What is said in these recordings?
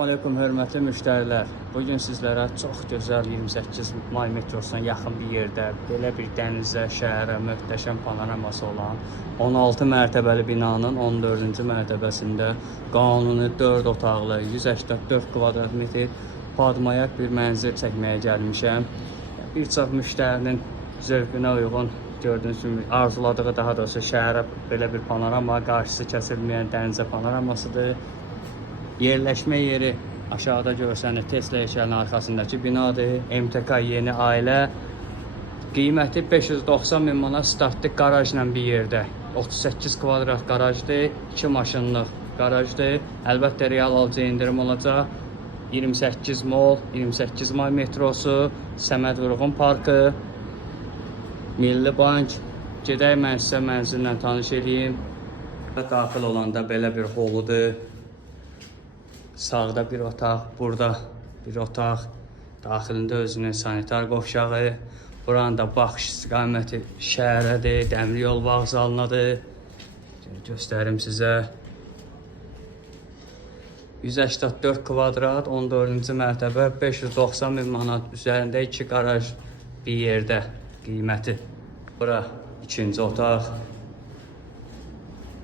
Salam aleykum hörmətli müştərilər. Bugün sizlərə çox gözəl 28 may metrosuna yaxın bir yerdə belə bir dənizə, şəhərə möhtəşəm panoraması olan 16 mərtəbəli binanın 14-cü mərtəbəsində qanuni 4 otaqlı 184 kvadrat metr padmayak bir mənzil çəkməyə gəlmişəm. Bir çox müştərinin zövqünə uyğun gördüyünüz kimi arzuladığı, daha doğrusu şəhərə belə bir panorama, qarşısı kəsilməyən dənizə panoramasıdır. Yerləşmə yeri aşağıda görsənir, Tesla heykəlinin arxasındakı binadır. MTK yeni ailə. Qiyməti 590 min manat startlı qarajla bir yerdə. 38 kvadrat qarajdır, 2 maşınlıq qarajdır. Əlbəttə real alıcı indirim olacaq. 28 mol, 28 may metrosu, Səməd Vurğun parkı, Milli Bank. Gedək mən sizə mənzillə tanış edeyim. Daxil olanda belə bir holudur. Sağda bir otaq, burada bir otaq, daxilində özünün sanitar qovşağı, buranın da baxış istiqaməti şəhərədir, dəmir yol vağzalındadır. Göstərim sizə. 184 kvadrat, 14-cü mərtəbə, 590 min manat üzərində 2 qaraj bir yerdə qiyməti. Bura ikinci otaq.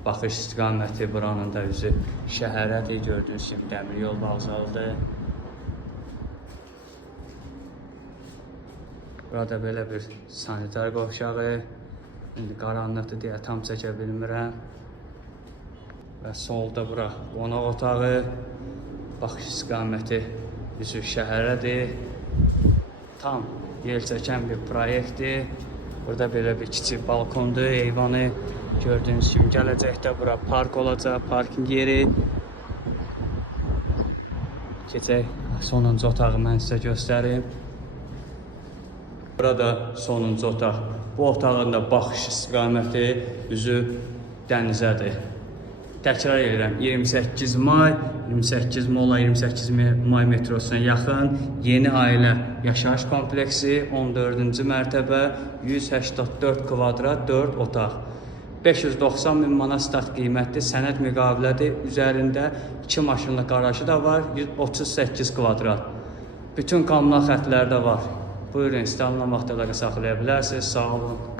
Baxış istiqaməti buranın da üzü şəhərədir, gördüyünüz kimi dəmir yol vağzalıdır. Burada belə bir sanitar qovşağı. İndi qaranlıqdır deyə tam çəkə bilmirəm. Və solda bura qonaq otağı. Baxış istiqaməti üzü şəhərədir. Tam yel çəkən bir proyektdir. Burada belə bir kiçik balkondur, eyvanı. Gördüyünüz kimi gələcəkdə bura park olacaq, parking yeri. Keçək sonuncu otağı mən sizə göstərim. Burada sonuncu otaq. Bu otağın da baxış istiqaməti üzü dənizədir. Təkrar edirəm, 28 may, 28 mola, 28 may metrosuna yaxın yeni ailə yaşayış kompleksi, 14-cü mərtəbə, 184 kvadrat, 4 otaq. 590 min manat start qiymətli, sənəd müqavilədir. Üzərində 2 maşınlı qarajı da var, 138 kvadrat. Bütün kommunal xətləri də var. Buyurun, istənilən vaxtda əlaqə saxlaya bilərsiniz. Sağ olun.